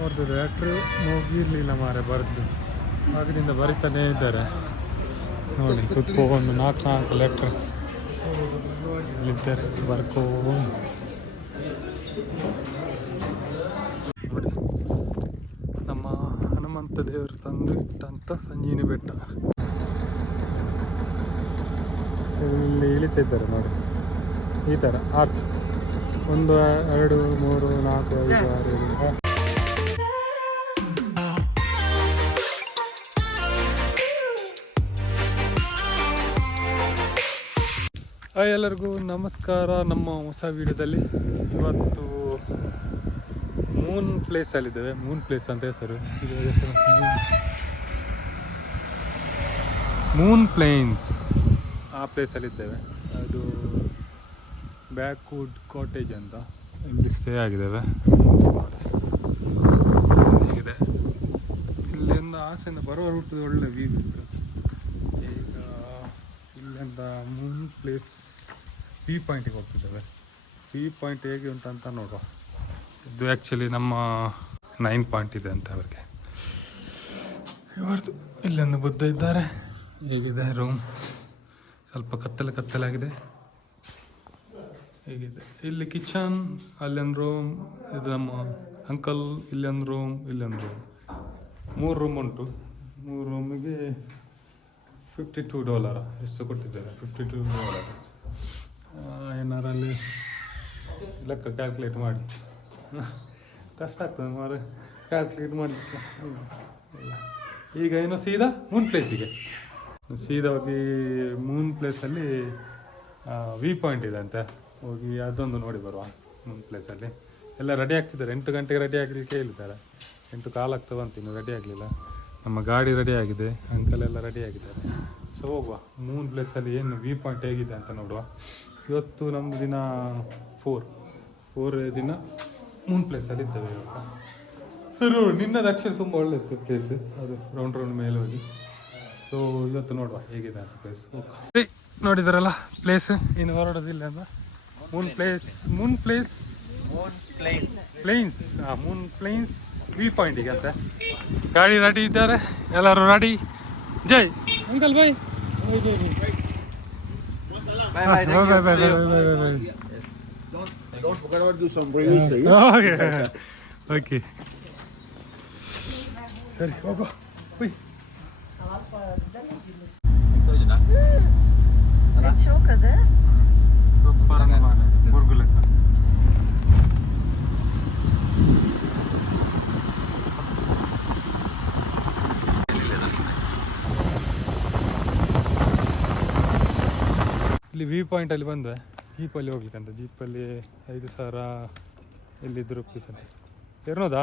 ಅವ್ರದ್ದು ಲ್ಯಾಟ್ರು ಮುಗಿರ್ಲಿಲ್ಲ ಮಾರೆ ಬರೆದು ಆಗದಿಂದ ಬರಿತಾನೇ ಇದ್ದಾರೆ ನೋಡಿ. ಕುತ್ಕೊಂಡು 4 ಲೆಟ್ರ್ ಇಲ್ಲಿದ್ದಾರೆ ಬರ್ಕೊಂಡು ನೋಡಿ. ನಮ್ಮ ಹನುಮಂತ ದೇವರು ತಂದು ಇಟ್ಟಂಥ ಸಂಜೀವಿನಿ ಬೆಟ್ಟ ಇಲ್ಲಿ ಇಳಿತಿದ್ದಾರೆ ನೋಡಿ. ಈ ಥರ ಆರ್ಚ್ 1 2 3 4 5 6 7 ಎಲ್ಲರಿಗೂ ನಮಸ್ಕಾರ. ನಮ್ಮ ಹೊಸ ವಿಡಿಯೋದಲ್ಲಿ ಇವತ್ತು ಮೂನ್ ಪ್ಲೇಸಲ್ಲಿದ್ದೇವೆ. ಮೂನ್ ಪ್ಲೇಸ್ ಅಂತ ಹೆಸರು. ಮೂನ್ ಪ್ಲೇನ್ಸ್ ಆ ಪ್ಲೇಸಲ್ಲಿದ್ದೇವೆ. ಅದು ಬ್ಯಾಕ್ವುಡ್ ಕಾಟೇಜ್ ಅಂತ ಇಲ್ಲಿ ಸ್ಟೇ ಆಗಿದ್ದೇವೆ. ಹೇಗಿದೆ ಇಲ್ಲಿಂದ ಆಸೆಯಿಂದ ಬರುವ ರೂಟ್ ಒಳ್ಳೆ ವ್ಯೂ ಇತ್ತು. ಈಗ ಇಲ್ಲಿಂದ ಮೂನ್ ಪ್ಲೇಸ್ ವ್ಯೂ ಪಾಯಿಂಟಿಗೆ ಹೋಗ್ತಿದ್ದೇವೆ. ವ್ಯೂ ಪಾಯಿಂಟ್ ಹೇಗೆ ಉಂಟಂತ ನೋಡುವ. ಇದು ಆ್ಯಕ್ಚುಲಿ ನಮ್ಮ 9 ಪಾಯಿಂಟ್ ಇದೆ ಅಂತ ಅವ್ರಿಗೆ ಇವತ್ತು. ಇಲ್ಲೊಂದು ಬುದ್ಧ ಇದ್ದಾರೆ. ಹೇಗಿದೆ ರೂಮ್? ಸ್ವಲ್ಪ ಕತ್ತಲಾಗಿದೆ. ಹೇಗಿದೆ ಇಲ್ಲಿ ಕಿಚನ್, ಅಲ್ಲೊಂದು ರೂಮ್, ಇದು ನಮ್ಮ ಅಂಕಲ್, ಇಲ್ಲೊಂದು ರೂಮ್, ಇಲ್ಲೊಂದು ರೂಮ್. 3 ರೂಮ್ ಉಂಟು. 3 ರೂಮಿಗೆ $52 ಎಷ್ಟು ಕೊಟ್ಟಿದ್ದಾರೆ. $52 ಏನಾರಲ್ಲಿ ಲೆಕ್ಕ ಕ್ಯಾಲ್ಕುಲೇಟ್ ಮಾಡಿ. ಕಷ್ಟ ಆಗ್ತದೆ ಮಾರೆ ಕ್ಯಾಲ್ಕುಲೇಟ್ ಮಾಡಲಿಕ್ಕೆ. ಈಗ ಏನೋ ಸೀದಾ ಮೂನ್ ಪ್ಲೇಸಿಗೆ ಸೀದಾ ಹೋಗಿ ಮೂನ್ ಪ್ಲೇಸಲ್ಲಿ ವ್ಯೂ ಪಾಯಿಂಟ್ ಇದೆ ಅಂತ ಹೋಗಿ ಅದೊಂದು ನೋಡಿ ಬರುವ. ಮೂನ್ ಪ್ಲೇಸಲ್ಲಿ ಎಲ್ಲ ರೆಡಿ ಆಗ್ತಿದ್ದಾರೆ. 8 ಗಂಟೆಗೆ ರೆಡಿ ಆಗಲಿಕ್ಕೆ ಹೇಳಿದ್ದಾರೆ. 8 ಕಾಲು ಆಗ್ತದೆ ಅಂತ ಇನ್ನೂ ರೆಡಿ ಆಗಲಿಲ್ಲ. ನಮ್ಮ ಗಾಡಿ ರೆಡಿ ಆಗಿದೆ, ಅಂಕಲ್ ಎಲ್ಲ ರೆಡಿ ಆಗಿದ್ದಾರೆ. ಸೊ ಹೋಗುವ ಮೂನ್ ಪ್ಲೇಸಲ್ಲಿ ಏನು ವ್ಯೂ ಪಾಯಿಂಟ್ ಹೇಗಿದೆ ಅಂತ ನೋಡುವ. ಇವತ್ತು ನಮ್ಮದು ದಿನ 4 ದಿನ ಮೂನ್ ಪ್ಲೇಸಲ್ಲಿ ಇದ್ದೇವೆ ಇವಾಗ. ನಿನ್ನದು ಆ್ಯಕ್ಚುಲಿ ತುಂಬ ಒಳ್ಳೆಯಿತ್ತು ಪ್ಲೇಸ್. ಅದು ರೌಂಡ್ ಮೇಲೆ ಹೋಗಿ. ಸೊ ಇವತ್ತು ನೋಡುವ ಹೇಗಿದೆ ಅಂತ ಪ್ಲೇಸ್. Okay ನೋಡಿದಾರಲ್ಲ place. ಇನ್ನು ಹೊರಡೋದಿಲ್ಲ ಅಂತ moon plains moon plains view ಪಾಯಿಂಟಿಗೆ ಅಂತ. ಗಾಡಿ ರೆಡಿ ಇದ್ದಾರೆ, ಎಲ್ಲರೂ ರೆಡಿ. ಜೈ uncle bye. Don't forget about do some brews. Okay. ಸರಿ ಹೋಗೋ. ಇಲ್ಲಿ ವ್ಯೂ ಪಾಯಿಂಟಲ್ಲಿ ಬಂದೆ. ಜೀಪಲ್ಲಿ ಹೋಗ್ಲಿಕ್ಕಂತ. ಜೀಪಲ್ಲಿ 5,000 ಎಲ್ಲಿದ್ದು ರುಪೀಸ್ ಇರ್ನೋದಾ?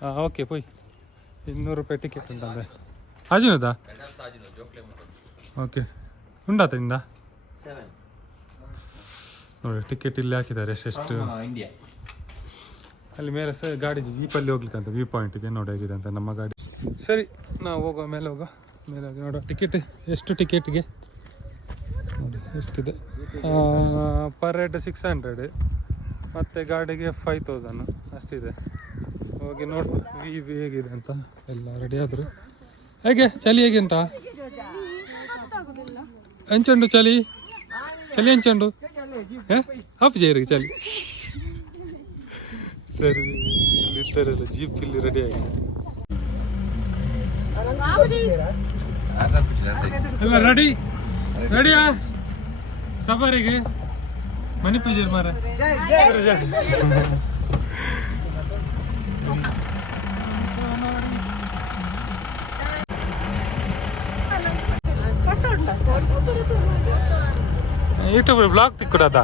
ಹಾಂ ಓಕೆ ಪೋಯ್. $200 ಟಿಕೆಟ್ ಉಂಟಂತೆ. ಆಜಿನೋದಾ? ಓಕೆ ಉಂಟಾತ ಇಂದ ನೋಡಿ. ಟಿಕೆಟ್ ಇಲ್ಲಿ ಹಾಕಿದ್ದಾರೆ ಎಷ್ಟೆಷ್ಟು. ಅಲ್ಲಿ ಮೇಲೆ ಸಹ ಗಾಡಿ ಜೀಪಲ್ಲಿ ಹೋಗ್ಲಿಕ್ಕಂತ ವ್ಯೂ ಪಾಯಿಂಟಿಗೆ. ನೋಡಿ ಹೇಗಿದೆ ಅಂತ ನಮ್ಮ ಗಾಡಿ. ಸರಿ ನಾವು ಹೋಗೋ ಮೇಲೆ ಹೋಗೋ. ಮೇಲೆ ಹೋಗಿ ನೋಡುವ ಟಿಕೆಟ್ ಎಷ್ಟು. ಟಿಕೆಟ್ಗೆ ನೋಡಿ ಎಷ್ಟಿದೆ. ಪರ್ ಹೆಡ್ 600 ಮತ್ತು ಗಾಡಿಗೆ 5,000 ಅಷ್ಟಿದೆ. ಹೋಗಿ ನೋಡುವ ವ್ಯೂ ಹೇಗಿದೆ ಅಂತ. ಎಲ್ಲ ರೆಡಿ ಆದರು. ಹೇಗೆ ಚಳಿ ಹೇಗೆ ಅಂತ ಎಂಚುಂಡು ಚಳಿ ಎಂಚುಂಡು ಹಾಫ್ ಜೈರಿಗೆ ಚಳಿ. ಸರಿ ಇಲ್ಲಿದ್ದಾರಲ್ಲ ಜೀಪ್ ಇಲ್ಲಿ ರೆಡಿ ಆಗಿದೆ. ಎಲ್ಲ ರೆಡಿಯಾ ಸಫಾರಿಗೆ? ಮನಿ ಪೂಜೆ ಮಾರ. ಯೂಟ್ಯೂಬ್ ಬ್ಲಾಗ್ ತಿಕ್ಕುಡದ.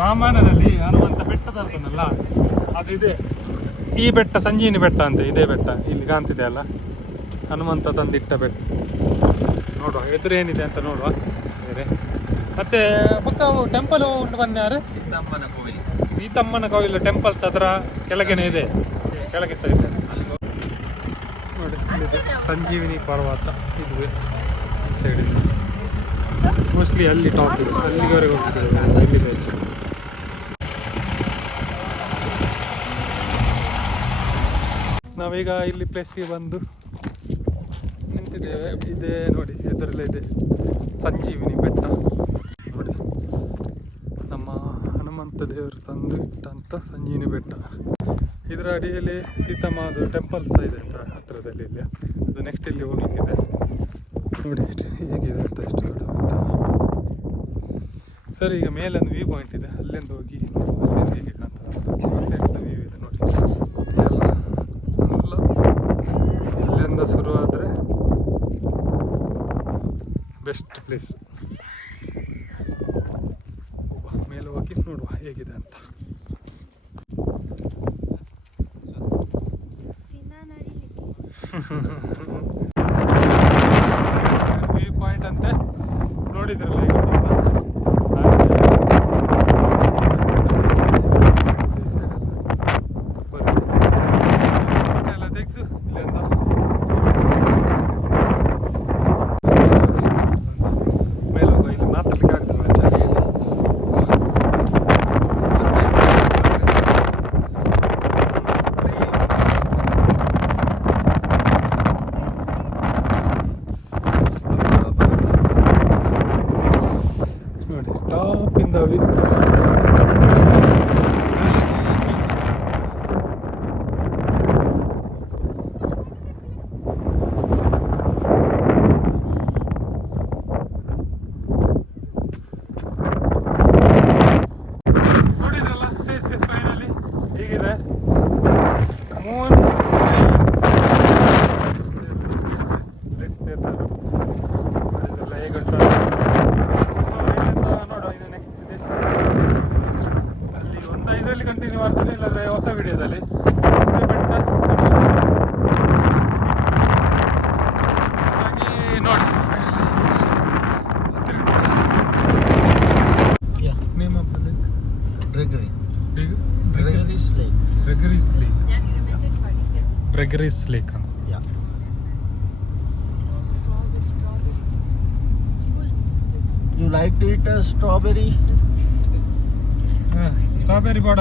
ರಾಮಾಯಣದಲ್ಲಿ ಹನುಮಂತ ಬೆಟ್ಟ ತರ್ತಾನಲ್ಲ ಅದು ಇದೆ. ಈ ಬೆಟ್ಟ ಸಂಜೀವಿನಿ ಬೆಟ್ಟ ಅಂತ. ಇದೇ ಬೆಟ್ಟ ಇಲ್ಲಿ ಕಾಣ್ತಿದೆ ಅಲ್ಲ, ಹನುಮಂತ ತಂದಿಟ್ಟ ಬೆಟ್ಟ. ನೋಡುವ ಎದುರು ಏನಿದೆ ಅಂತ ನೋಡುವ. ಬೇರೆ ಮತ್ತೆ ಪಕ್ಕ ಟೆಂಪಲ್ ಉಂಟು ಬನ್ನಿ. ಯಾರು? ಸೀತಮ್ಮನ ಕೋವಿಲ್ ಟೆಂಪಲ್ಸ್ ಅದರ ಕೆಳಗೇನೆ ಇದೆ, ಕೆಳಗೆ ಸೈಡ್ ನೋಡಿ. ಇಲ್ಲಿದೆ ಸಂಜೀವಿನಿ ಪರ್ವತ, ಇದು ಸೈಡ್ ಇದೆ. ಮೋಸ್ಟ್ಲಿ ಅಲ್ಲಿ ಟಾಪ್ ಇದೆ, ಅಲ್ಲಿವರೆಗೆ ಹೋಗ್ತಿದ್ದೇವೆ. ಅಲ್ಲಿಗೆ ನಾವೀಗ ಇಲ್ಲಿ ಪ್ಲೇಸಿಗೆ ಬಂದು ನಿಂತಿದ್ದೇವೆ. ಇದೆ ನೋಡಿ, ಎದುರಲ್ಲೇ ಇದೆ ಸಂಜೀವಿನಿ ಬೆಟ್ಟ ನೋಡಿ. ನಮ್ಮ ಹನುಮಂತ ದೇವರು ತಂದು ಇಟ್ಟಂಥ ಸಂಜೀವಿನಿ ಬೆಟ್ಟ. ಇದರ ಅಡಿಯಲ್ಲಿ ಸೀತಮ್ಮದು ಟೆಂಪಲ್ಸ್ ಇದೆ ಹತ್ತಿರದಲ್ಲಿ. ಇಲ್ಲಿ ಅದು ನೆಕ್ಸ್ಟ್ ಇಲ್ಲಿ ಹೋಗ್ಲಿಕ್ಕಿದೆ ನೋಡಿ ಹೇಗಿದೆ ಅಂತ. ಎಷ್ಟು ದೊಡ್ಡ ಬೆಟ್ಟ. ಸರಿ, ಈಗ ಮೇಲೊಂದು ವ್ಯೂ ಪಾಯಿಂಟ್ ಇದೆ, ಅಲ್ಲಿಂದ ಹೋಗಿ ಅಲ್ಲಿಂದ ಹೇಗೆ ಕಾಣ್ತದೆ ಸೈಡ್ ವ್ಯೂ ಇದೆ ನೋಡಿ. ಎಲ್ಲ ಇಲ್ಲಿಂದ ಶುರು ಆದರೆ ಬೆಸ್ಟ್ ಪ್ಲೇಸ್. ಮೇಲೆ ಹೋಗಿ ನೋಡುವ ಹೇಗಿದೆ ಅಂತ. ವ್ಯೂ ಪಾಯಿಂಟ್ ಅಂತೆ ನೋಡಿದ್ರಲ್ಲ, ಈಗ ಎಲ್ಲ ತೆಗೆದು ಇಲ್ಲಿಂದ ಮೇಲೆ ಹೋಗುವ. ಇಲ್ಲಿ ಮಾತಾಡ್ಲಿಕ್ಕೆ ಆಗ್ತಲ್ಲ ಚಳಿಯಲ್ಲಿ. ನೋಡಿ ಟಾಪಿಂದ ನೋಡಿದ್ರಲ್ಲ ಪ್ಲೇಸ್ ಫೈನಲಿ ಹೀಗಿದೆ. ಮೂನ್ ಪ್ಲೇಸ್ ಸೇರ್ಸೋದು ಇದೆಲ್ಲ ಹೇಗುಂಟು. ಸೊ ಇಲ್ಲಿಂದ ನೋಡುವ ಇನ್ನು ನೆಕ್ಸ್ಟ್ ಡೆಸ್ಟಿನೇಷನ್ ಅಲ್ಲಿ ಒಂದು ಇದರಲ್ಲಿ ಕಂಟಿನ್ಯೂ ಮಾಡ್ತೀನಿ, ಇಲ್ಲಾಂದರೆ ಹೊಸ ವಿಡಿಯೋದಲ್ಲಿ ಬೆಟ್ಟ ಹಾಗೆ ನೋಡಿ. Name of the lake Gregory's Lake. Yeah. You like to eat a strawberry? Strawberry ಬೋಡ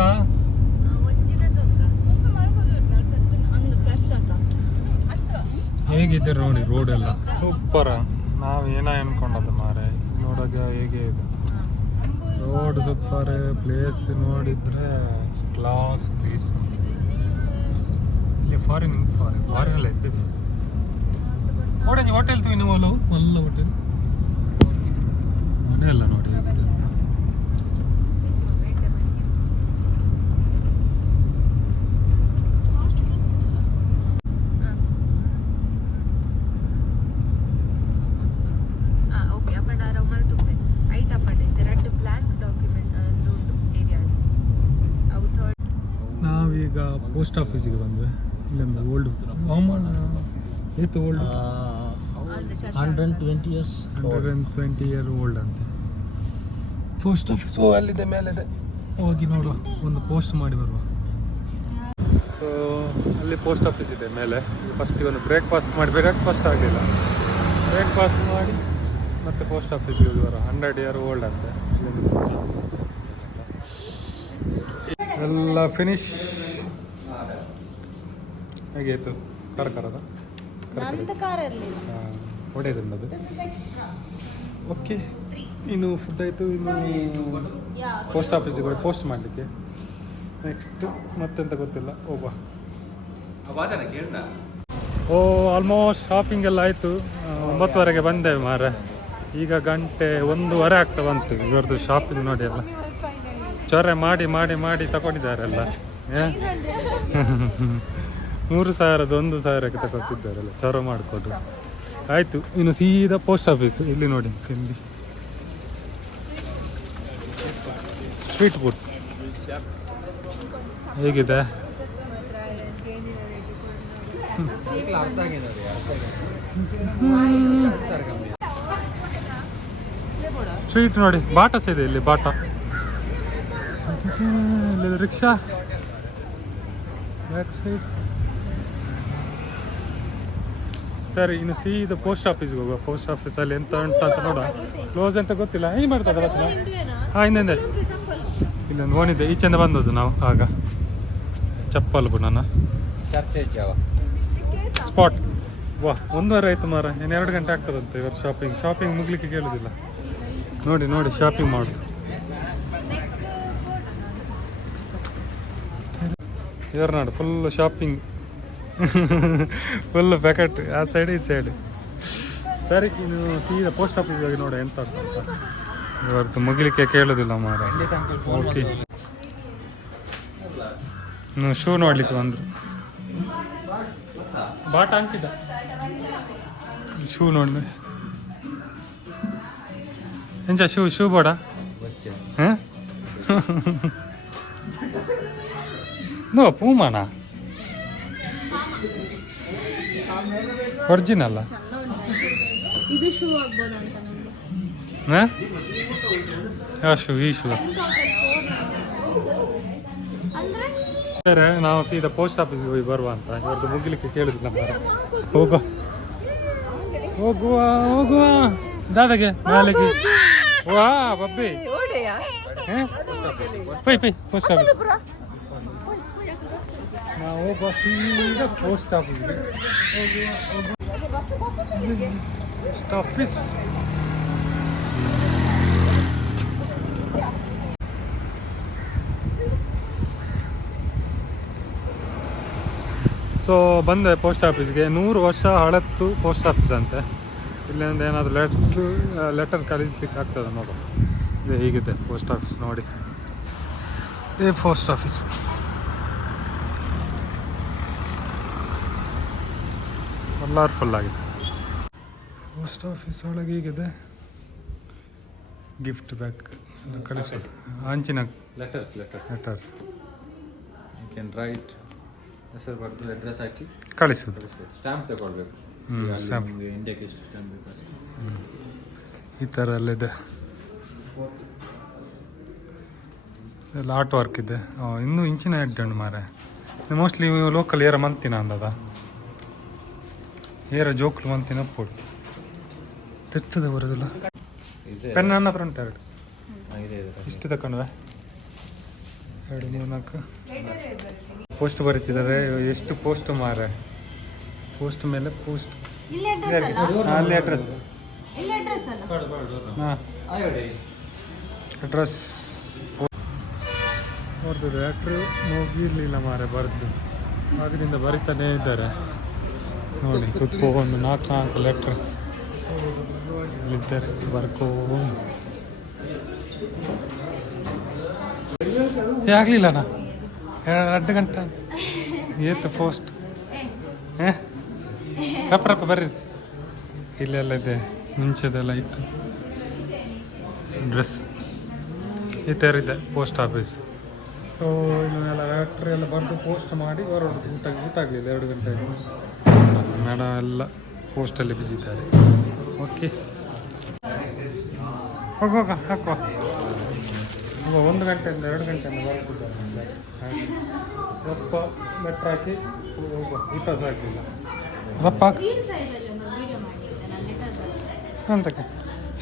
ಹೇಗಿದೆ ನೋಡಿ. ರೋಡ್ ಎಲ್ಲ ಸೂಪರ್. ನಾವು ಏನೋ ಅನ್ಕೊಂಡದ್ದು ಮಾರೆ, ನೋಡಾಗ ಹೇಗೆ ಇದೆ ರೋಡ್ ಸೂಪರ್. ಪ್ಲೇಸ್ ನೋಡಿದ್ರೆ ಕ್ಲಾಸ್ ಪ್ಲೇಸ್. ಇಲ್ಲಿ ಫಾರಿನ್ ಎಲ್ಲ ಇದ್ದೇವೆ. ಓಡಂಜಿ ಹೋಟೆಲ್ ತೂ ಇನ್ನು ಒಲ್ಲ ಹೋಟೆಲ್ ಮನೆ ಎಲ್ಲ ನೋಡಿ ಹೇಗಿದೆ ಅಂತ. ನಾವೀಗ ಪೋಸ್ಟ್ ಆಫೀಸಿಗೆ ಬಂದ್ವಿ. ಇಲ್ಲೊಂದು ಓಲ್ಡ್ ಇತ್ತು, ಓಲ್ಡ್ 120 years. 120 year ಓಲ್ಡ್ ಅಂತೆ ಪೋಸ್ಟ್ ಆಫೀಸ್. ಸೊ ಅಲ್ಲಿದೆ, ಮೇಲಿದೆ, ಹೋಗಿ ನೋಡುವ, ಒಂದು ಪೋಸ್ಟ್ ಮಾಡಿ ಬರುವ. ಸೊ ಅಲ್ಲಿ ಪೋಸ್ಟ್ ಆಫೀಸ್ ಇದೆ ಮೇಲೆ. ಫಸ್ಟ್ ಇವನು ಬ್ರೇಕ್ಫಾಸ್ಟ್ ಆಗಲಿಲ್ಲ. ಬ್ರೇಕ್ಫಾಸ್ಟ್ ಮಾಡಿ ಮತ್ತೆ ಪೋಸ್ಟ್ ಆಫೀಸ್ಗೆ ಹೋಗಿ ಬರುವ. 100 year ಓಲ್ಡ್ ಅಂತೆ. ಎಲ್ಲ ಫಿನಿಶ್ ಹೇಗಾಯಿತು? ಕರಕರದ ಹೊಡೆಯದು. ಓಕೆ, ಇನ್ನು ಫುಡ್ ಆಯಿತು. ಇನ್ನು ಪೋಸ್ಟ್ ಆಫೀಸಿಗೆ ಹೋಗಿ ಪೋಸ್ಟ್ ಮಾಡಲಿಕ್ಕೆ. ನೆಕ್ಸ್ಟ್ ಮತ್ತೆಂತ ಗೊತ್ತಿಲ್ಲ, ಹೋಗುವ. ಆಲ್ಮೋಸ್ಟ್ ಶಾಪಿಂಗ್ ಎಲ್ಲ ಆಯಿತು. 9:30ಗೆ ಬಂದೇವೆ ಮಾರೆ. ಈಗ ಗಂಟೆ 1:15 ಆಗ್ತಾ ಬಂತು. ಇವರದ್ದು ಶಾಪಿಂಗ್ ನೋಡಿ, ಎಲ್ಲ ಚೊರೆ ಮಾಡಿ ಮಾಡಿ ಮಾಡಿ ತಗೊಂಡಿದ್ದಾರೆಲ್ಲ. 3,000 1,000ಕ್ಕೆ ತಗೊತಿದ್ದಾರಲ್ಲ, ಚೊರೆ ಮಾಡಿಕೊಟ್ಟು. ಆಯಿತು, ಇನ್ನು ಸೀದಾ ಪೋಸ್ಟ್ ಆಫೀಸ್. ಇಲ್ಲಿ ನೋಡಿ, ಇಲ್ಲಿ ಸ್ಟ್ರೀಟ್ ಫುಡ್ ಹೇಗಿದೆ? ಸ್ಟ್ರೀಟ್ ನೋಡಿ, ಬಾಟಸ್ ಇದೆ ಇಲ್ಲಿ, ಬಾಟ ರಿಕ್ಷಾ ಬ್ಯಾಕ್ ಸೈಡ್. ಸರಿ, ಇನ್ನು ಸೀದಾ ಪೋಸ್ಟ್ ಆಫೀಸ್ಗೆ ಹೋಗುವ. ಪೋಸ್ಟ್ ಆಫೀಸಲ್ಲಿ ಎಂತ ಉಂಟು ಅಂತ ನೋಡುವ. ಕ್ಲೋಸ್ ಅಂತ ಗೊತ್ತಿಲ್ಲ, ಏನು ಮಾಡ್ತಾರೆ ಗೊತ್ತಿಲ್ಲ. ಹಾಂ, ಹಿಂದೆ ಇಲ್ಲೊಂದು ಓಣಿದೆ, ಈಚೆಂದ ಬಂದದ್ದು ನಾವು ಆಗ. ಚಪ್ಪಲ್ ಬುಡನ ಸ್ಪಾಟ್. ವಾ, 1 ವಾರ ಆಯ್ತು ಮಾರ, ಇನ್ನು 2 ಗಂಟೆ ಆಗ್ತದಂತೆ ಇವರು ಶಾಪಿಂಗ್ ಮುಗ್ಲಿಕ್ಕೆ ಕೇಳೋದಿಲ್ಲ. ನೋಡಿ ಶಾಪಿಂಗ್ ಮಾಡೋದು. ಏರ್ನಾಡು ಫುಲ್ ಶಾಪಿಂಗ್, ಫುಲ್ ಪ್ಯಾಕೆಟ್ ಆ ಸೈಡ್ ಈ ಸೈಡ್. ಸರಿ, ಇನ್ನು ಸೀದಾ ಪೋಸ್ಟ್ ಆಫೀಸ್ಗೆ ಹೋಗಿ ನೋಡಿ ಎಂತ ಅಂತ. ಇವತ್ತು ಮುಗಿಲಿಕ್ಕೆ ಕೇಳೋದಿಲ್ಲ ಮಾರ. ಓಕೆ, ಇನ್ನು ಶೂ ನೋಡ್ಲಿಕ್ಕೆ ಬಂದರು. ಬಾಟ ಅಂಕಿದ್ದ ಶೂ ನೋಡಿ. ಎಂಚ ಶೂ ಬೋಡ ಹಾಂ ನೋ ಪೂಮಾನ ಒರಿಜಿನಲ್ಲ. ಇದು ಶೂ ಆಗ್ಬೋದು ಅಂತ ನಮ್ಗೆ. ಹಾಂ, ಯಾವ ಶೂ? ಈ ಶೂ. ಸರಿ, ನಾವು ಸೀದಾ ಪೋಸ್ಟ್ ಆಫೀಸ್ಗೆ ಹೋಗಿ ಬರುವ ಅಂತ. ಇವತ್ತು ಮುಗಿಲಿಕ್ಕೆ ಕೇಳಿದಿಲ್ಲ ಮಾರ. ಹೋಗುವ ದಾದಾಗೆ ನಾಳೆಗೆ. ವಾ ಬಬ್ಬಿ ಪೈ ಪೋಸ್ಟ್ ಆಫೀಸ್. ನಾವು ಹೋಗುವ ಸೀದಾ ಪೋಸ್ಟ್ ಆಫೀಸ್ಗೆ. ಪೋಸ್ಟ್ ಆಫೀಸ್ ಸೊ ಬಂದೆ ಪೋಸ್ಟ್ ಆಫೀಸ್ಗೆ. 100 ವರ್ಷ ಹಳತ್ತು ಪೋಸ್ಟ್ ಆಫೀಸ್ ಅಂತೆ. ಇಲ್ಲಿಂದ ಏನಾದರೂ ಲೆಟರ್ ಕಳಿಸ್ಲಿಕ್ಕೆ ಆಗ್ತದೆ ನೋಡು. ಇದು ಹೀಗಿದೆ ಪೋಸ್ಟ್ ಆಫೀಸ್ ನೋಡಿ. ಇದೇ ಪೋಸ್ಟ್ ಆಫೀಸ್. ಕಲರ್ಫುಲ್ ಆಗಿದೆ ಪೋಸ್ಟ್ ಆಫೀಸ್ ಒಳಗೆ. ಹೀಗಿದೆ ಗಿಫ್ಟ್ ಬ್ಯಾಗ್ ಕಳಿಸೋದು. ಅಂಚಿನ ಲೆಟರ್ಸ್ ಯು ಕ್ಯಾನ್ ರೈಟ್ ಹೆಸರು ಬರೆದು ಅಡ್ರೆಸ್ ಹಾಕಿ ಕಳಿಸೋದು. ಸ್ಟ್ಯಾಂಪ್ ತಗೊಳ್ಬೇಕು. ಸ್ಟ್ಯಾಂಪ್ ಇಂಡಿಯಾಕ್ಕೆ ಎಷ್ಟು ಸ್ಟ್ಯಾಂಪ್ ಬೇಕು ಈ ಥರ ಎಲ್ಲ ಇದೆ. ಎಲ್ಲ ಆರ್ಟ್ ವರ್ಕ್ ಇದೆ. ಇನ್ನೂ ಇಂಚಿನ ಹೆಡ್ ಮಾರೆ. ಮೋಸ್ಟ್ಲಿ ಲೋಕಲ್ ಏರ ಮಂತಿನ ಅಂದದ ಏರ ಜೋಕ್ಲು ಮಂತಿನ ಪೋಡು ತಿರ್ತದೆ ಬರೋದಿಲ್ಲ. ಪೆನ್ ನನ್ನ ಹತ್ರ ಉಂಟು 2 ಇಷ್ಟು ತಕೊಂಡ್ವೆ. 2 3 4 ಪೋಸ್ಟ್ ಬರೀತಿದ್ದಾರೆ. ಎಷ್ಟು ಪೋಸ್ಟ್ ಮಾರೆ. ಪೋಸ್ಟ್ ಮೇಲೆ ಪೋಸ್ಟ್. ಅಲ್ಲಿ ಅಡ್ರೆಸ್. ಹಾಂ, ಅಡ್ರೆಸ್ ಅವ್ರದ್ದು ಲೆಟ್ರು ಮುಗಿರಲಿಲ್ಲ ಮಾರೆ ಬರೆದು. ಆಗದಿಂದ ಬರಿತಾನೇ ಇದ್ದಾರೆ ನೋಡಿ. ಕುತ್ಕೊಂಡು 4 ಲೆಟ್ರ್ ಇಲ್ಲಿದ್ದಾರೆ ಬರ್ಕೊಂಡು. ಆಗಲಿಲ್ಲಣ್ಣ, 2 ಗಂಟೆ ಏತು ಪೋಸ್ಟ್. ರಪ್ಪ ಬರ್ರಿ. ಇಲ್ಲೆಲ್ಲ ಇದೆ ಮುಂಚೆದೆಲ್ಲ ಇತ್ತು ಡ್ರೆಸ್. ಈ ಥರ ಇದೆ ಪೋಸ್ಟ್ ಆಫೀಸ್. ಸೊ ಇನ್ನೆಲ್ಲ ಲೆಟ್ರ್ ಎಲ್ಲ ಬರೆದು ಪೋಸ್ಟ್ ಮಾಡಿ ಹೊರಡು. ಊಟ ಆಗಲಿಲ್ಲ 2 ಗಂಟೆ. ಮೇಡಮ್ ಎಲ್ಲ ಪೋಸ್ಟಲ್ಲಿ ಬಿಸಿ ಇದ್ದಾರೆ. ಓಕೆ, ಹೋಗುವಾಗ ಹಾಕುವ. 1 ಗಂಟೆಯಿಂದ 2 ಗಂಟೆಯಿಂದ ಬರ್ತಿದ್ದಾರೆ. ರಪ್ಪ ಲೆಟ್ರ್ ಹಾಕಿ ಹೋಗುವ. ಊಟ ಸಾಕಿಲ್ಲ. ರಪ್ಪ ಹಾಕಿ ಅಂತಕ್ಕೆ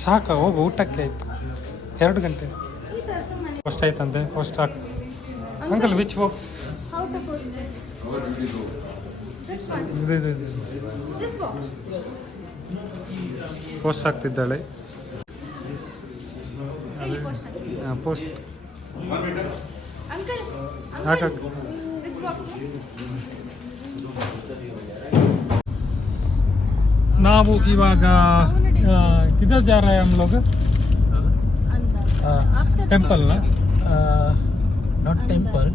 ಸಾಕ. ಹೋಗು, ಊಟಕ್ಕೆ ಆಯ್ತು. 2 ಗಂಟೆ ಫಸ್ಟ್ ಆಯ್ತಂತೆ. First hockey uncle. Which box? ಇದು ಪೋಸ್ಟ್ ಹಾಕ್ತಿದ್ದಾಳೆ. ಪೋಸ್ಟ್ ಹಾಕ. ನಾವು ಇವಾಗ किधर जा रहे हैं हम लोग? टेम्पल ना? not temple.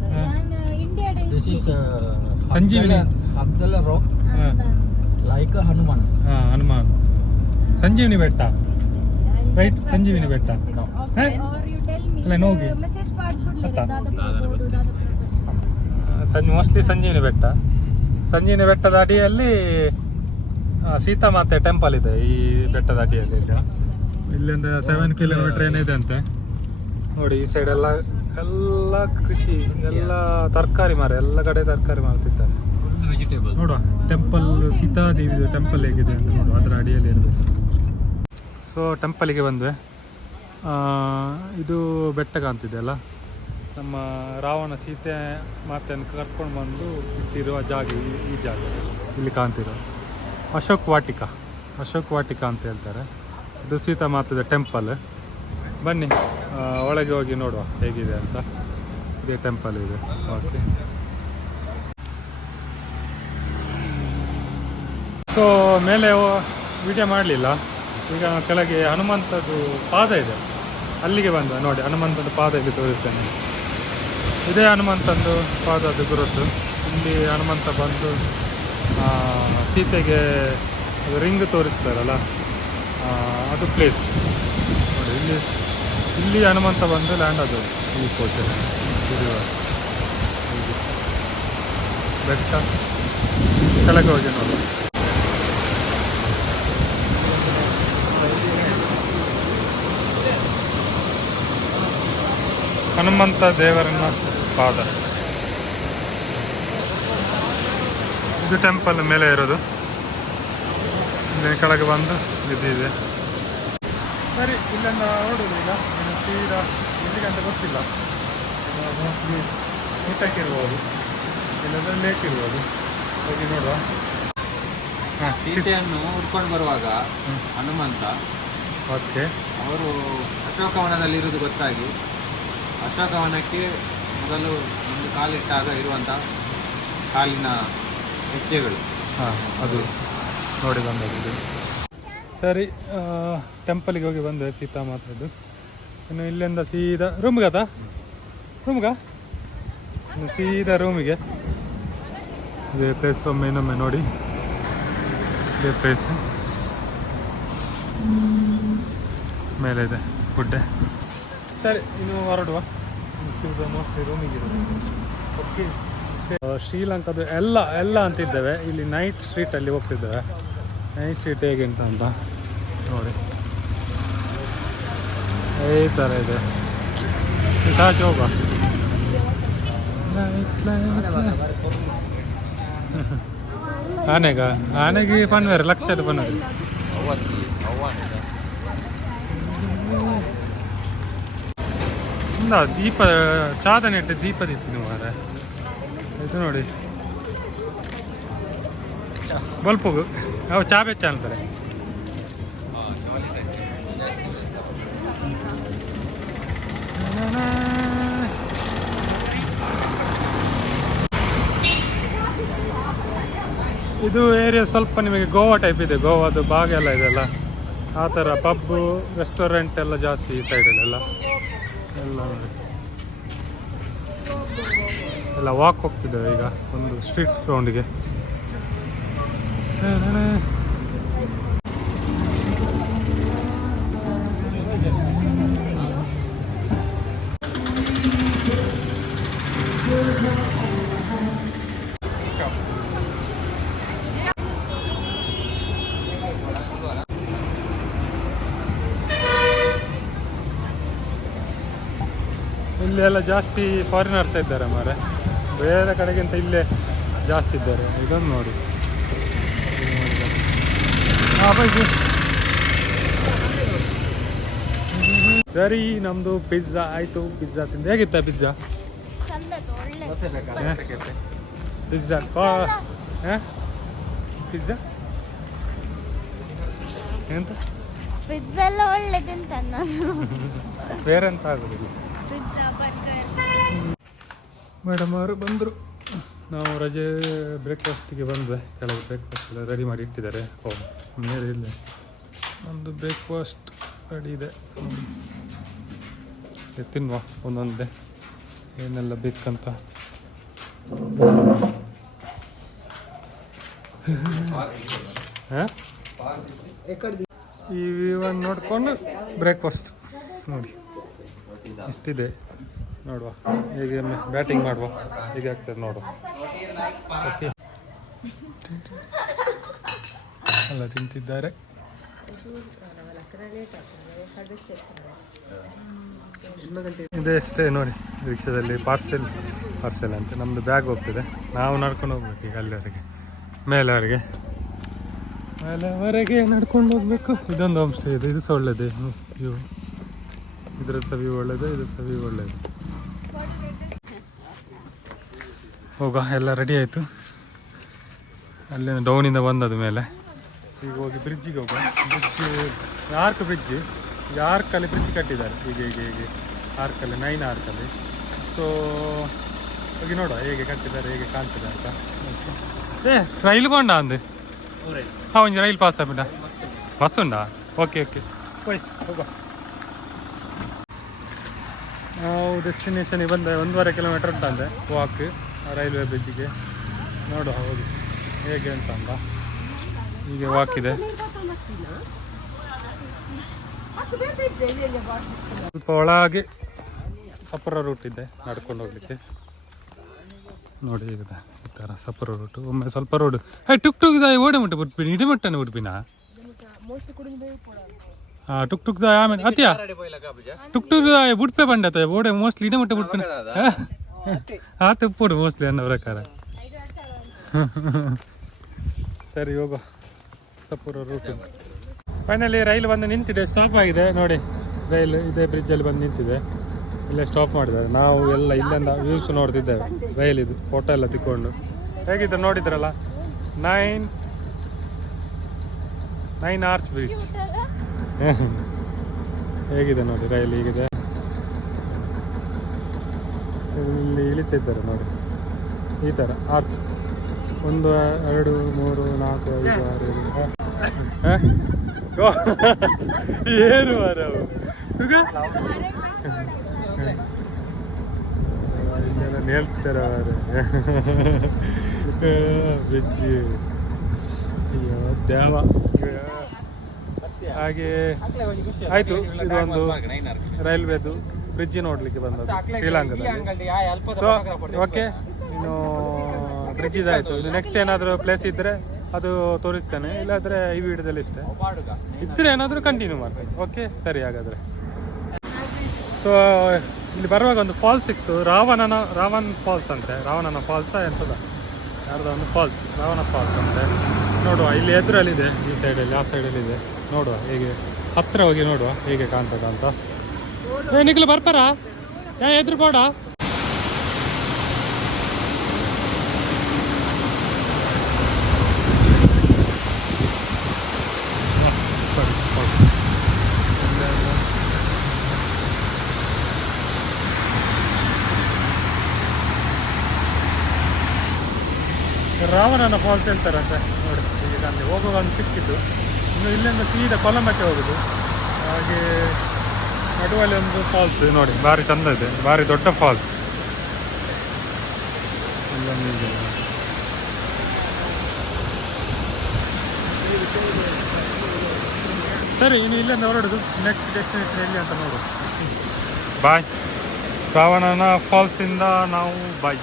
This is Sanjeevani. Abdullah Rock, like a Hanuman. Hanuman. Sanjeevani Betta. Right? Sanjeevani Betta. ಅಲ್ಲ ನೋಗಿ ಮೋಸ್ಟ್ಲಿ ಸಂಜೀವಿನಿ ಬೆಟ್ಟ. ಸಂಜೀವಿನಿ ಬೆಟ್ಟದ ಅಡಿಯಲ್ಲಿ ಸೀತಾಮಾತೆ ಟೆಂಪಲ್ ಇದೆ. ಈ ಬೆಟ್ಟದ ಅಡಿಯಲ್ಲಿ ಇಲ್ಲಿಂದ 7 ಕಿಲೋಮೀಟರ್ ಏನಿದೆ ಅಂತೆ ನೋಡಿ. ಈ ಸೈಡ್ ಎಲ್ಲ ಎಲ್ಲ ಕೃಷಿ, ಎಲ್ಲ ತರಕಾರಿ ಮಾರ, ಎಲ್ಲ ಕಡೆ ತರಕಾರಿ ಮಾರ್ತಿದ್ದಾರೆ. ವೆಜಿಟೇಬಲ್ ನೋಡುವ ಟೆಂಪಲ್, ಸೀತಾದೇವಿದು ಟೆಂಪಲ್ ಹೇಗಿದೆ ಅಂತ ನೋಡುವ, ಅದರ ಅಡಿಯಲ್ಲಿ ಇರಬೇಕು. ಸೊ ಟೆಂಪಲಿಗೆ ಬಂದ್ವಿ. ಇದು ಬೆಟ್ಟ ಕಾಣ್ತಿದೆ ಅಲ್ಲ, ನಮ್ಮ ರಾವಣ ಸೀತೆ ಮಾತೆಯನ್ನು ಕರ್ಕೊಂಡು ಬಂದು ಇಟ್ಟಿರುವ ಜಾಗ, ಈ ಜಾಗ ಇಲ್ಲಿ ಕಾಣ್ತಿರೋ ಅಶೋಕ್ ವಾಟಿಕ ಅಂತ ಹೇಳ್ತಾರೆ. ಇದು ಸೀತಾ ಮಾತೆದ ಟೆಂಪಲ್. ಬನ್ನಿ ಒಳಗೆ ಹೋಗಿ ನೋಡುವ ಹೇಗಿದೆ ಅಂತ. ಇದೇ ಟೆಂಪಲ್ ಇದೆ. ಓಕೆ, ಸೊ ಮೇಲೆ ವಿಡಿಯೋ ಮಾಡಲಿಲ್ಲ. ಈಗ ಕೆಳಗೆ ಹನುಮಂತದ್ದು ಪಾದ ಇದೆ, ಅಲ್ಲಿಗೆ ಬಂದ ನೋಡಿ. ಹನುಮಂತದ ಪಾದ ಇಲ್ಲಿ ತೋರಿಸ್ತೇನೆ. ಇದೇ ಹನುಮಂತಂದು ಪಾದದ ಗುರುತು. ಇಲ್ಲಿ ಹನುಮಂತ ಬಂದು ಸೀತೆಗೆ ರಿಂಗ್ ತೋರಿಸ್ತಾರಲ್ಲ, ಅದು ಪ್ಲೇಸ್ ನೋಡಿ. ಇಲ್ಲಿ ಹನುಮಂತ ಬಂದು ಲ್ಯಾಂಡ್ ಅದು ಈ ಕೋಟೆ ಬೆಟ್ಟ. ಕೆಳಗೆ ಹೋಗಿ ನೋಡಿ. ಹನುಮಂತ ದೇವರನ್ನ ಪಾದ. ಇದು ಟೆಂಪಲ್ ಮೇಲೆ ಇರೋದು. ಇಲ್ಲಿ ಕೆಳಗೆ ಬಂದು ಇದೆ. ಸರಿ, ಇಲ್ಲಿಂದ ನೋಡೋದು. ಈಗ ಸೀದಾ ಎಲ್ಲಿಗೆ ಅಂತ ಗೊತ್ತಿಲ್ಲ, ಮೋಸ್ಟ್ಲಿ ಊಟಕ್ಕಿರ್ಬೋದು, ಇಲ್ಲಾಂದ್ರೆ ಲೇಕ್ ಇರ್ಬೋದು. ಹೋಗಿ ನೋಡುವ. ಸೀತೆಯನ್ನು ಹುಡ್ಕೊಂಡು ಬರುವಾಗ ಹನುಮಂತ ಓಕೆ ಅವರು ಅಶೋಕವನದಲ್ಲಿ ಇರುವುದು ಗೊತ್ತಾಗಿ ಅಶೋಕವನಕ್ಕೆ ಮೊದಲು ಒಂದು ಕಾಲಿಟ್ಟಾಗ ಇರುವಂಥ ಕಾಲಿನ ಹೆಜ್ಜೆಗಳು, ಅದು ನೋಡಿ ಬಂದದ್ದು. ಸರಿ, ಟೆಂಪಲಿಗೆ ಹೋಗಿ ಬಂದೆ ಸೀತಾ ಮಾತದ್ದು. ಇನ್ನು ಇಲ್ಲಿಂದ ಸೀದಾ ರೂಮ್ಗೆ ಇನ್ನು ಸೀದಾ ರೂಮಿಗೆ. ಇದೇ ಪ್ಲೇಸ್ ಒಮ್ಮೆ ಇನ್ನೊಮ್ಮೆ ನೋಡಿ. ಇದೇ ಪ್ಲೇಸ್ ಮೇಲೆ ಇದೆ ಗುಡ್ಡೆ. ಸರಿ, ಇನ್ನು ಹೊರಡುವ. ಸೀದಾ ಮೋಸ್ಟ್ಲಿ ರೂಮಿಗಿರೋದು. ಓಕೆ, ಶ್ರೀಲಂಕಾದು ಎಲ್ಲ ಅಂತಿದ್ದೇವೆ. ಇಲ್ಲಿ ನೈಟ್ ಸ್ಟ್ರೀಟಲ್ಲಿ ಹೋಗ್ತಿದ್ದೇವೆ. ನೈಟ್ ಸ್ಟ್ರೀಟ್ ಹೇಗೆ ಅಂತ ನೋಡಿ. ಈ ಥರ ಇದೆ. ಸಾಚು ಹೋಗುವ. ಆನೆಗೆ ಪನ್ವೇರು ಲಕ್ಷದ ಪನ್ವೇರು. ದೀಪ ಚಾದನೆ ಇಟ್ಟು ದೀಪದಿತ್ತು ಮಾರ. ಇದು ನೋಡಿ ಬಲ್ಪುಗು ಅವು ಚಾ ಬೆಚ್ಚ ಅಂತಾರೆ. ಇದು ಏರಿಯಾ ಸ್ವಲ್ಪ ನಿಮಗೆ ಗೋವಾ ಟೈಪ್ ಇದೆ. ಗೋವಾದು ಭಾಗ ಎಲ್ಲ ಇದೆಲ್ಲ ಆ ಥರ. ಪಬ್ಬು ರೆಸ್ಟೋರೆಂಟ್ ಎಲ್ಲ ಜಾಸ್ತಿ ಈ ಸೈಡಲ್ಲೆಲ್ಲ ಎಲ್ಲ ನೋಡಿ. ಎಲ್ಲ ವಾಕ್ ಹೋಗ್ತಿದ್ದೇವೆ ಈಗ ಒಂದು ಸ್ಟ್ರೀಟ್ ರೌಂಡಿಗೆ. ಇಲ್ಲಿ ಎಲ್ಲ ಜಾಸ್ತಿ ಫಾರಿನರ್ಸ್ ಇದ್ದಾರೆ ಮಾರೆ, ಬೇರೆ ಕಡೆಗಿಂತ ಇಲ್ಲೇ ಜಾಸ್ತಿ ಇದ್ದಾರೆ. ಇದನ್ನು ನೋಡಿ. ಸರಿ, ನಮ್ಮದು ಪಿಜ್ಜಾ ಆಯಿತು. ಪಿಜ್ಜಾ ತಿಂದು ಹೇಗಿತ್ತ ಪಿಜ್ಜಾ? ಪಿಜ್ಜಾ ಪಿಜ್ಜಾ ಎಂತ ಪಿಜ್ಜಾ ಎಲ್ಲ ಒಳ್ಳೆದಂತ ಬೇರೆ ಎಂತ ಆಗೋದಿಲ್ಲ. ಮೇಡಮ್ ಅವರು ಬಂದರು. ನಾವು ರಜೆ ಬ್ರೇಕ್ಫಾಸ್ಟಿಗೆ ಬಂದ್ವಿ. ಕೆಳಗೆ ಬ್ರೇಕ್ಫಾಸ್ಟ್ ಎಲ್ಲ ರೆಡಿ ಮಾಡಿ ಇಟ್ಟಿದ್ದಾರೆ. ಮೇಲೆ ಇಲ್ಲ, ನಮ್ಮದು ಬ್ರೇಕ್ಫಾಸ್ಟ್ ರೆಡಿ ಇದೆ. ತಿನ್ನುವ ಒಂದೊಂದೇ ಏನೆಲ್ಲ ಬೇಕಂತ. ಈ ವ್ಯೂವನ್ನು ನೋಡಿಕೊಂಡು ಬ್ರೇಕ್ಫಾಸ್ಟ್ ನೋಡಿ ಇಷ್ಟಿದೆ. ನೋಡುವ ಹೇಗೆ ಬ್ಯಾಟಿಂಗ್ ಮಾಡುವ ಹೇಗೆ ಆಗ್ತದೆ ನೋಡುವ. ಓಕೆ, ಎಲ್ಲ ತಿಂತಿದ್ದಾರೆ. ಇದಷ್ಟೇ ನೋಡಿ ರಿಕ್ಷಾದಲ್ಲಿ ಪಾರ್ಸೆಲ್ ಅಂತ ನಮ್ಮದು ಬ್ಯಾಗ್ ಹೋಗ್ತಿದೆ. ನಾವು ನಡ್ಕೊಂಡು ಹೋಗ್ಬೇಕು ಈಗ ಅಲ್ಲಿವರೆಗೆ, ಮೇಲೆವರೆಗೆ ನಡ್ಕೊಂಡು ಹೋಗ್ಬೇಕು. ಇದೊಂದು ಹೋಮ್ ಸ್ಟೇ ಇದೆ, ಇದು ಸಹ ಒಳ್ಳೆಯದೇ ವ್ಯೂ, ಇದರ ಸಹ ವ್ಯೂ ಒಳ್ಳೆಯದು, ಇದು ಸಹ ವ್ಯೂ ಒಳ್ಳೆಯದು. ಹೋಗ ಎಲ್ಲ ರೆಡಿ ಆಯಿತು. ಅಲ್ಲಿಂದ ಡೌನಿಂದ ಬಂದದ ಮೇಲೆ ಈಗ ಹೋಗಿ ಬ್ರಿಡ್ಜಿಗೆ ಹೋಗುವ. ಆರ್ಕ್ ಬ್ರಿಡ್ಜ್, ಈಗ ಆರ್ಕಲ್ಲಿ ಬ್ರಿಡ್ಜ್ ಕಟ್ಟಿದ್ದಾರೆ ಹೀಗೆ ಆರ್ಕಲ್ಲಿ 9 ಆರ್ಕಲ್ಲಿ. ಸೊ ಹೋಗಿ ನೋಡುವ ಹೇಗೆ ಕಟ್ಟಿದ್ದಾರೆ, ಹೇಗೆ ಕಾಣ್ತಿದೆ ಅಂತ. ರೈಲು ಕೊಂಡ ಅಂದೆ ಒಂಜಿ ರೈಲ್ ಪಾಸ್ ಆಗ್ಬಿಟ್ಟ, ಬಸ್ ಉಂಡಾ? ಓಕೆ ಹೋಯ್ ಹೋಗುವ. ನಾವು ಡೆಸ್ಟಿನೇಷನಿಗೆ ಬಂದ 1.5 ಕಿಲೋಮೀಟರ್ ಉಂಟಂದೆ ವಾಕ್ ರೈಲ್ವೆ ಬ್ರಿಡ್ಜಿಗೆ. ನೋಡುವ ಹೋಗಿ ಹೇಗೆ ಅಂತ. ಹೀಗೆ ವಾಕ್ ಇದೆ, ಸ್ವಲ್ಪ ಒಳಗೆ ಸಪುರ ರೂಟ್ ಇದೆ ನಡ್ಕೊಂಡು ಹೋಗ್ಲಿಕ್ಕೆ. ನೋಡಿ ಈಗ ಈ ಥರ ಸಪುರ ರೂಟು. ಒಮ್ಮೆ ಸ್ವಲ್ಪ ರೋಡು ಟುಕ್ ಓಡೆ ಮುಟ್ಟೆ ಬಿಟ್ಬಿನಿ, ಇಡಮಟ್ಟನೆ ಬಿಟ್ಬಿನಾ? ಹಾಂ ಟುಕ್ ಆಮೇಲೆ ಅತಿಯ ಟುಕ್ ಬುಡ್ಪೆ ಬಂಡತ ಓಡೆ ಮೋಸ್ಟ್ಲಿ ಇಡಮಟ್ಟೆ ಬಿಟ್ಬಿನ. ಆತ ಉಪ್ಪುಡು ಮೋಸ್ಟ್ಲಿ ಅನ್ನೋ ಪ್ರಕಾರ. ಸರಿ ಹೋಗೋ ಸಪುರ ರೂಟು. ಫೈನಲಿ ರೈಲು ಬಂದು ನಿಂತಿದೆ, ಸ್ಟಾಪ್ ಆಗಿದೆ ನೋಡಿ. ರೈಲು ಇದೇ ಬ್ರಿಡ್ಜಲ್ಲಿ ಬಂದು ನಿಂತಿದೆ, ಇಲ್ಲೇ ಸ್ಟಾಪ್ ಮಾಡಿದ್ದಾರೆ. ನಾವು ಎಲ್ಲ ಇಲ್ಲಿಂದ ವ್ಯೂಸ್ ನೋಡ್ತಿದ್ದೇವೆ ರೈಲಿದು, ಫೋಟೋ ಎಲ್ಲ ತಿಕ್ಕೊಂಡು. ಹೇಗಿದೆ ನೋಡಿದ್ರಲ್ಲ, 9 ಆರ್ಚ್ ಬ್ರಿಡ್ಜ್ ಹೇಗಿದೆ ನೋಡಿ. ರೈಲ್ ಹೀಗಿದೆ, ಇಲ್ಲಿ ಇಳಿತಿದ್ದಾರೆ ನೋಡಿ ಈ ಥರ ಆರ್ಚ್. 1 2 3 4 5 6 ಏನು ಮಾರವು ಹೇಳ್ತಾರೆ ಬ್ರಿಡ್ಜ್. ಅಯ್ಯೋ ದ್ಯಾವ. ಹಾಗೆ ಆಯಿತು, ಇದು ಒಂದು ರೈಲ್ವೆದು ಬ್ರಿಡ್ಜ್ ನೋಡಲಿಕ್ಕೆ ಬಂದದ್ದು ಶ್ರೀಲಂಕಾದಲ್ಲಿ. ಸೊ ಓಕೆ, ಇನ್ನು ಬ್ರಿಡ್ಜ್ ಇದಾಯಿತು. ಇದು ನೆಕ್ಸ್ಟ್ ಏನಾದರೂ ಪ್ಲೇಸ್ ಇದ್ದರೆ ಅದು ತೋರಿಸ್ತೇನೆ, ಇಲ್ಲಾದರೆ ಈ ವಿಡಿಯೋದಲ್ಲಿ ಇಷ್ಟೇ. ಇದ್ದರೆ ಏನಾದರೂ ಕಂಟಿನ್ಯೂ ಮಾಡ್ತೀನಿ. ಓಕೆ ಸರಿ ಹಾಗಾದರೆ. ಸೊ ಇಲ್ಲಿ ಬರುವಾಗ ಒಂದು ಫಾಲ್ಸ್ ಸಿಕ್ತು, ರಾವಣನ ಫಾಲ್ಸ್ ಅಂತೆ. ರಾವಣನ ಫಾಲ್ಸ ಎಂಥದ ಯಾರ್ದೋ ಒಂದು ಫಾಲ್ಸ್, ರಾವಣ ಫಾಲ್ಸ್ ಅಂತೆ. ನೋಡುವ, ಇಲ್ಲಿ ಎದುರಲ್ಲಿದೆ, ಈ ಸೈಡಲ್ಲಿ ಆ ಸೈಡಲ್ಲಿ ಇದೆ. ನೋಡುವ ಹೇಗೆ ಹತ್ತಿರ ಹೋಗಿ ನೋಡುವ ಹೇಗೆ ಕಾಣ್ತದ ಅಂತ. ನಿಖಿಲ್ ಬರ್ತಾರಾ? ಎದುರು ಬೇಡ. ರಾವಣನ ಫಾಲ್ಸ್ ಹೇಳ್ತಾರಂತೆ ನೋಡಿ. ಈಗ ಅಲ್ಲಿ ಹೋಗುವಾಗ ಒಂದು ಸಿಕ್ಕಿದ್ದು. ಇನ್ನು ಇಲ್ಲಿಂದ ಸೀದಾ ಕೊಲಂಬಕ್ಕೆ ಹೋಗುದು. ಹಾಗೆ ನಡುವಲ್ಲಿ ಒಂದು ಫಾಲ್ಸ್ ನೋಡಿ, ಭಾರಿ ಚಂದ ಇದೆ, ಭಾರಿ ದೊಡ್ಡ ಫಾಲ್ಸ್. ಸರಿ, ಇನ್ನು ಇಲ್ಲಿಂದ ಹೊರಡುದು. ನೆಕ್ಸ್ಟ್ ಡೆಸ್ಟಿನೇಷನ್ ಎಲ್ಲಿ ಅಂತ ನೋಡು. ಬಾಯ್. ರಾವಣನ ಫಾಲ್ಸಿಂದ ನಾವು ಬಾಯ್.